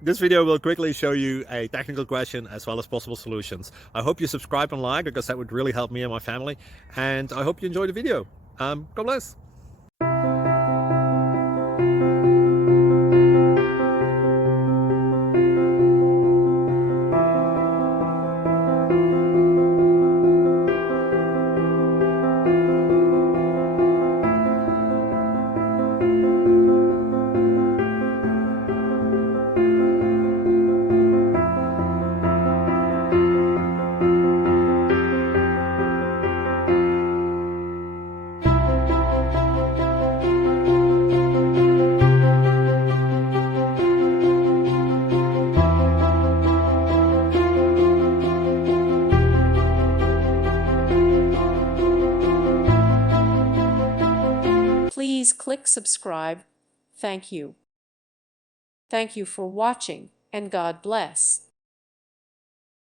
This video will quickly show you a technical question as well as possible solutions. I hope you subscribe and like, because that would really help me and my family. And I hope you enjoy the video. God bless. Please click subscribe. Thank you. Thank you for watching, and God bless.